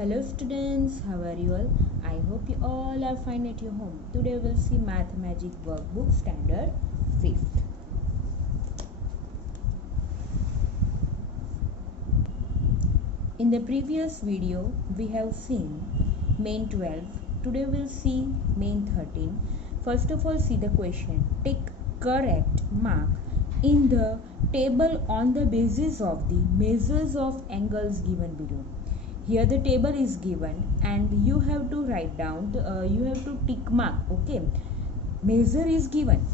Hello students, how are you all? I hope you all are fine at your home. Today we will see Math Magic Workbook Standard 5th. In the previous video, we have seen main 12. Today we will see main 13. First of all, see the question. Take correct mark in the table on the basis of the measures of angles given below. Here the table is given and you have to write down, you have to tick mark, okay. Measure is given.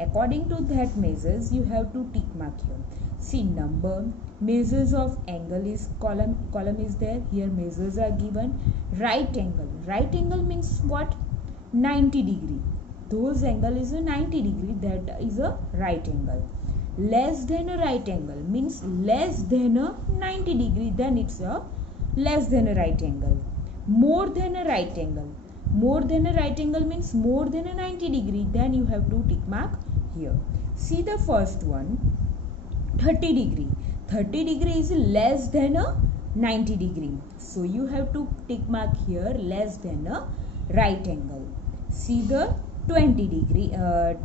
According to that measures, you have to tick mark here. See number, measures of angle is column is there. Here measures are given. Right angle. Right angle means what? 90 degree. Those angle is a 90 degree. That is a right angle. Less than a right angle means less than a 90 degree. Then it's a less than a right angle. More than a right angle. More than a right angle means more than a 90 degree. Then you have to tick mark here. See the first one, 30 degree. 30 degree is less than a 90 degree. So you have to tick mark here less than a right angle. See the 20 degree.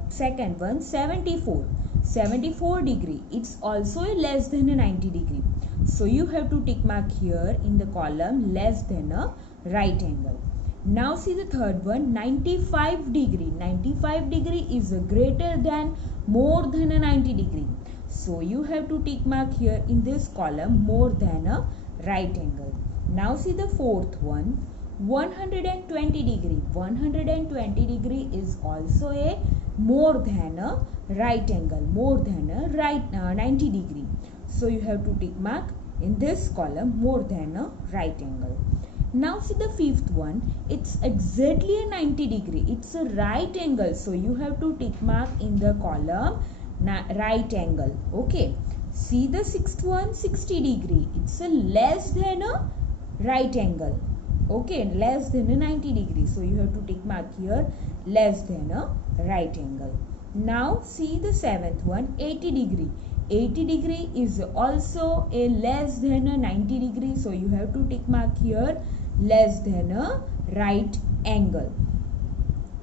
Second one, 74. 74 degree. It's also a less than a 90 degree. So you have to tick mark here in the column less than a right angle. Now see the third one, 95 degree. 95 degree is greater than more than a 90 degree. So you have to tick mark here in this column more than a right angle. Now see the fourth one, 120 degree. 120 degree is also a more than a right angle, more than a 90 degree. So you have to tick mark in this column more than a right angle. Now see the fifth one, it's exactly a 90 degree. It's a right angle. So you have to tick mark in the column right angle. Okay. See the sixth one, 60 degree. It's a less than a right angle. Okay, less than a 90 degree. So you have to tick mark here less than a right angle. Now see the seventh one, 80 degree. 80 degree is also a less than a 90 degree. So you have to tick mark here less than a right angle.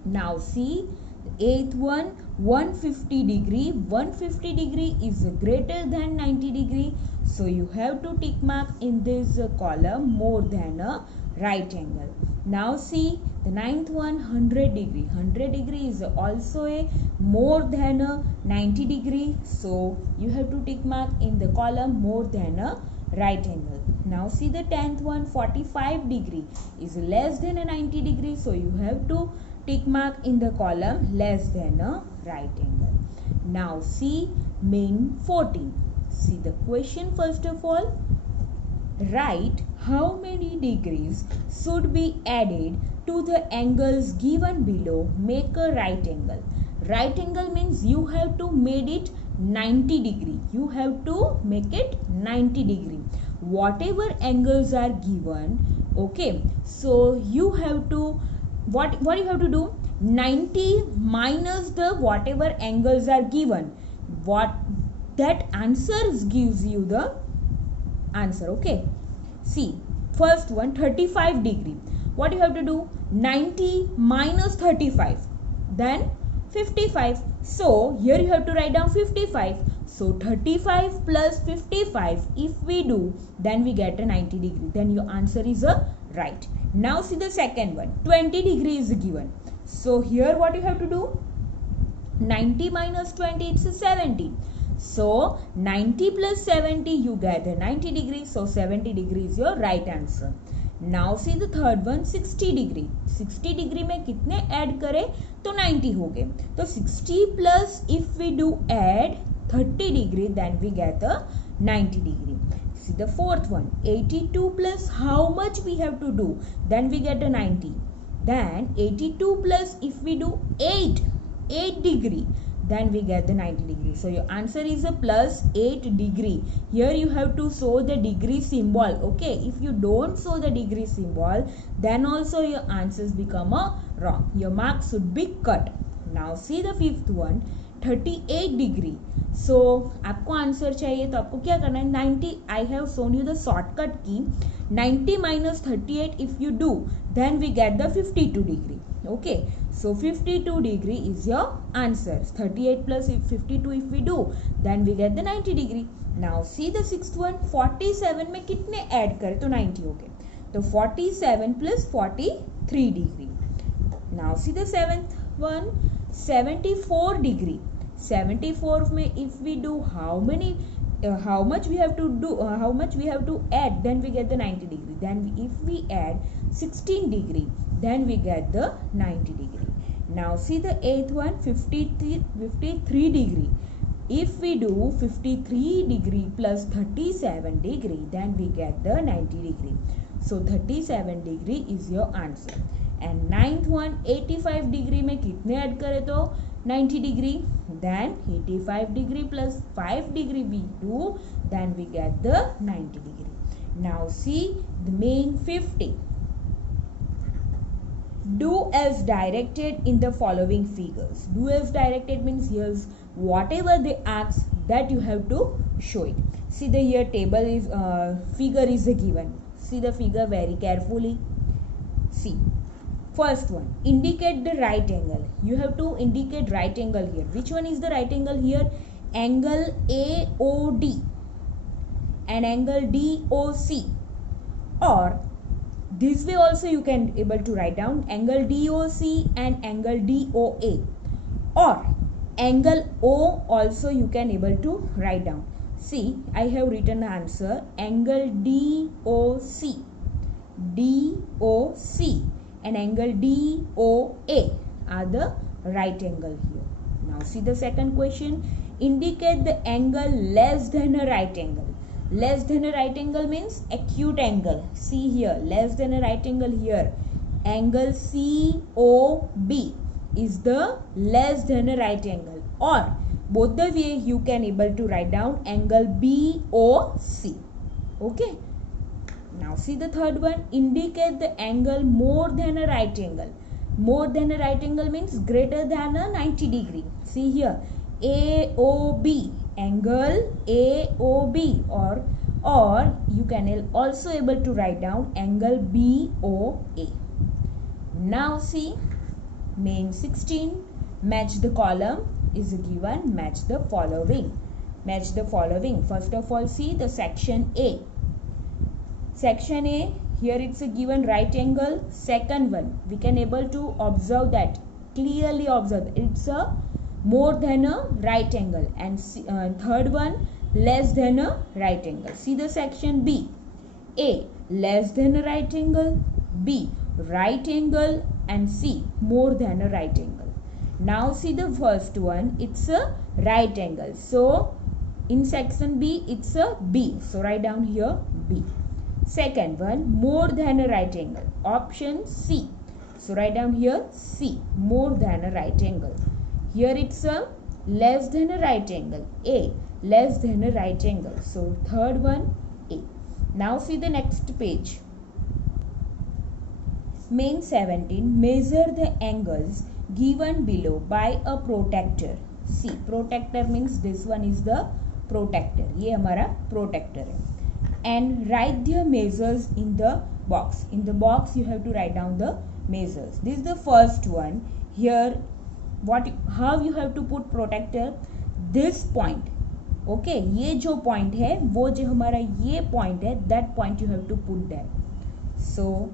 Now see the eighth one, 150 degree. 150 degree is greater than 90 degree. So you have to tick mark in this column more than a right angle. Now see the ninth one, 100 degree. 100 degree is also a more than a 90 degree. So you have to tick mark in the column more than a right angle. Now see the 10th one, 45 degree is less than a 90 degree. So you have to tick mark in the column less than a right angle. Now see main 14. See the question first of all. Write how many degrees should be added to the angles given below. Make a right angle. Right angle means you have to make it 90 degree. You have to make it 90 degree. Whatever angles are given, okay, so you have to, what you have to do, 90 minus the whatever angles are given. What that answers gives you the answer. Okay, see first one, 35 degree. What you have to do, 90 minus 35, then 55. So here you have to write down 55. So 35 plus 55 if we do, then we get a 90 degree. Then your answer is a right. Now see the second one, 20 degree is given. So here what you have to do, 90 minus 20, it's a 70. So 90 plus 70 you get a 90 degree. So 70 degree is your right answer. Now see the third one, 60 degree. 60 degree में कितने add करें तो 90 हो गए. तो 60 plus if we do add 30 degree, then we get a 90 degree. See the fourth one, 82 plus how much we have to do, then we get a 90. Then 82 plus if we do 8 degree, then we get the 90 degree. So your answer is a plus 8 degree. Here you have to show the degree symbol. Okay, if you don't show the degree symbol, then also your answers become a wrong. Your mark should be cut. Now see the fifth one, 38 degree. So आपको answer चाहिए तो आपको क्या करना है 90. I have shown you the shortcut की 90 minus 38 if you do then we get the 52 degree. Okay, so 52 degree is your answer. 38 plus 52 if we do then we get the 90 degree. Now see the sixth one. 47 में कितने add करें तो 90 हो गए, तो 47 plus 43 degree. Now see the seventh one. 74 degree. 74 में if we do how much we have to do, how much we have to add, then we get the 90 degree. Then if we add 16 degree then we get the 90 degree. Now see the eighth one. 53 degree. If we do 53 degree plus 37 degree then we get the 90 degree. So 37 degree is your answer. And ninth one. 85 degree में कितने add करें तो 90 degree. Then 85 degree plus 5 degree we do then we get the 90 degree. Now see the main 50. Do as directed in the following figures. Do as directed means here's whatever they ask that you have to show it. See the here table is figure is given. See the figure very carefully. See. First one, indicate the right angle. You have to indicate right angle here. Which one is the right angle here? Angle AOD and angle DOC. Or this way also you can able to write down angle DOC and angle DOA. Or angle O also you can able to write down. See, I have written the answer. Angle DOC. DOC. And angle DOA are the right angle here. Now see the second question. Indicate the angle less than a right angle. Less than a right angle means acute angle. See here, less than a right angle here. Angle COB is the less than a right angle. Or both the way you can able to write down angle BOC. Okay. Now see the third one. Indicate the angle more than a right angle. More than a right angle means greater than a 90 degree. See here. AOB. Angle AOB. Or you can also able to write down angle BOA. Now see main 16. Match the column is given. Match the following. Match the following. First of all see the section A. Section A, here it's a given right angle. Second one, we can able to observe that, clearly observe it's a more than a right angle. And third one, less than a right angle. See the section B. A, less than a right angle. B, right angle. And C, more than a right angle. Now see the first one, it's a right angle. So in section B, it's a B. So write down here B. Second one, more than a right angle. Option C. So write down here C, more than a right angle. Here it's a less than a right angle. A, less than a right angle. So third one, A. Now see the next page. Main 17. Measure the angles given below by a protractor. See, protractor means this one is the protractor. ये हमारा protractor है. And write their measures in the box. In the box you have to write down the measures. This is the first one. Here how you have to put protractor. This point. Okay, ये जो point है वो जो हमारा ये point है, that point you have to put there. So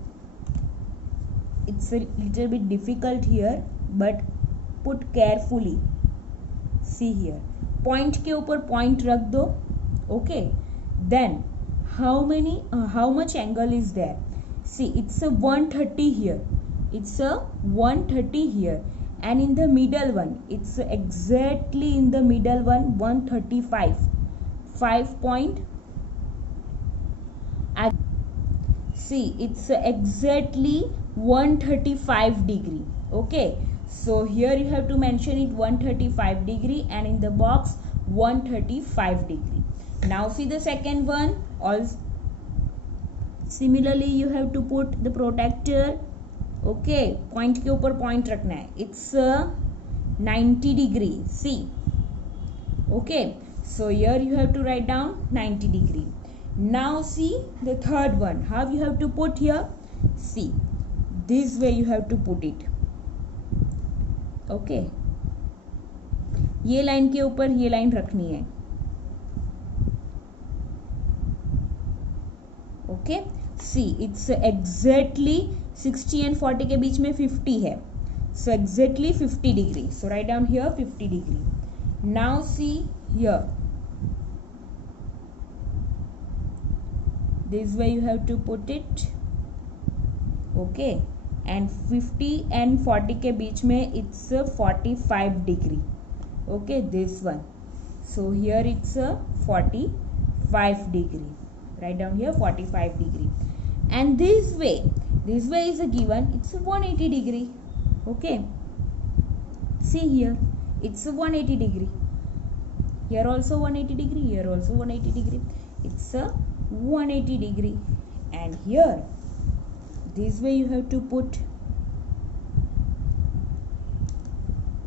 it's a little bit difficult here, but put carefully. See here, point के ऊपर point रख दो. Okay, then how much angle is there? See, it's a 130 here. It's a 130 here, and in the middle one, it's exactly in the middle one 135. 5 point. See, it's exactly 135 degree. Okay, so here you have to mention it 135 degree, and in the box 135 degree. Now see the second one. Also similarly you have to put the protractor. Okay, point के ऊपर point रखना है. It's 90 degree. See, Okay, so here you have to write down 90 degree. Now see the third one. How you have to put here? See, this way you have to put it. Okay, ये line के ऊपर ये line रखनी है. Okay, see it's exactly 60 and 40 के बीच में 50 है. So exactly 50 degree. So write down here 50 degree. Now see here. This way you have to put it. Okay, and 50 and 40 के बीच में it's 45 degree. Okay, this one. So here it's 45 degree. Write down here 45 degree. And this way is a given, it's 180 degree. Okay, see here, it's 180 degree. Here also 180 degree, here also 180 degree. It's a 180 degree. And here, this way you have to put.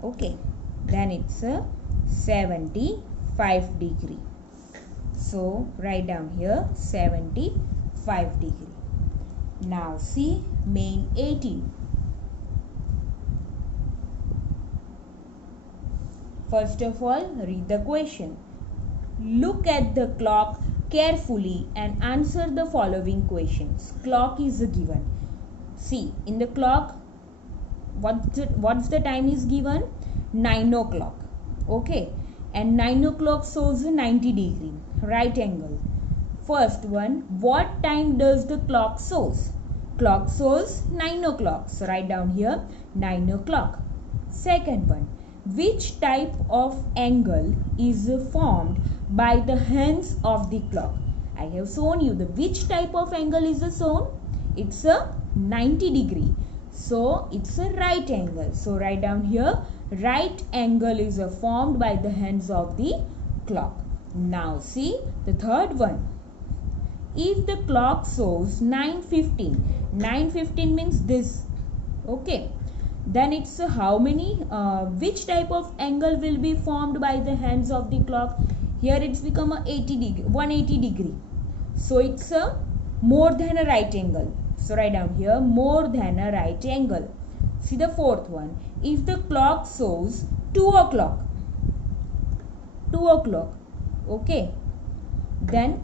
Okay, then it's a 75 degree. So write down here 75 degree. Now see main 18. First of all, read the question. Look at the clock carefully and answer the following questions. Clock is a given. See, in the clock, what's the time is given? 9 o'clock. Okay, and 9 o'clock shows a 90 degree, right angle. First one, what time does the clock shows? Clock shows 9 o'clock. So write down here 9 o'clock. Second one, which type of angle is formed by the hands of the clock? I have shown you the which type of angle is shown. It's a 90 degree. So it's a right angle. So write down here right angle is formed by the hands of the clock. Now see the third one. If the clock shows 9:15, 9:15 means this. Okay. Then it's how many, which type of angle will be formed by the hands of the clock? Here it's become a 180 degree. So it's a more than a right angle. So write down here more than a right angle. See the fourth one. If the clock shows 2 o'clock, okay, then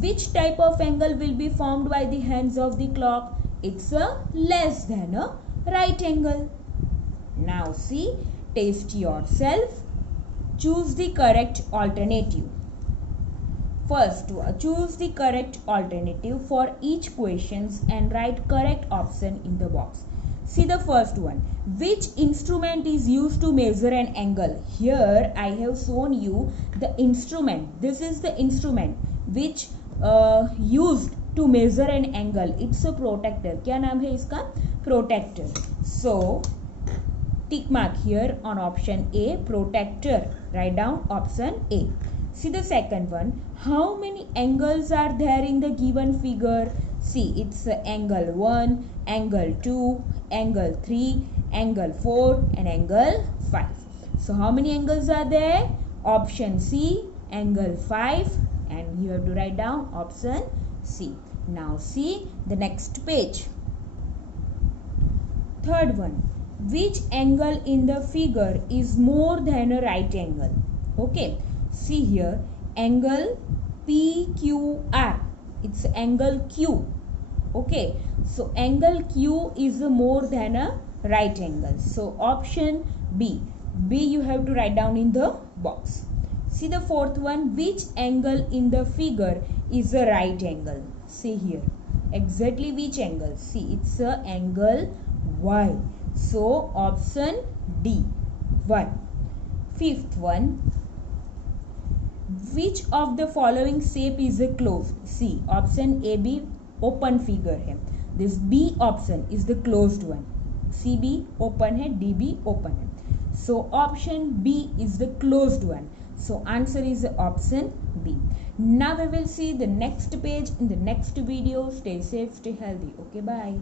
which type of angle will be formed by the hands of the clock? It's a less than a right angle. Now see, test yourself. Choose the correct alternative. First, choose the correct alternative for each questions and write correct option in the box. See the first one. Which instrument is used to measure an angle? Here I have shown you the instrument. This is the instrument which used to measure an angle. It's a protractor. क्या नाम है इसका? Protractor. So tick mark here on option A, protractor. Write down option A. See the second one. How many angles are there in the given figure? See, it's angle 1, angle 2, angle 3, angle 4 and angle 5. So how many angles are there? Option C, angle 5, and you have to write down option C. Now see the next page. Third one. Which angle in the figure is more than a right angle? Okay. See here, angle PQR. It's angle Q. Okay. So angle Q is more than a right angle. So option B. B you have to write down in the box. See the fourth one. Which angle in the figure is a right angle? See here. Exactly which angle? See, it's a angle Y. So option D. 1. Fifth one. Which of the following shape is a closed? See, option A, B open figure है. This B option is the closed one. C, B open है, D, B open है. So option B is the closed one. So answer is option B. Now we will see the next page in the next video. Stay safe, stay healthy. Okay, bye.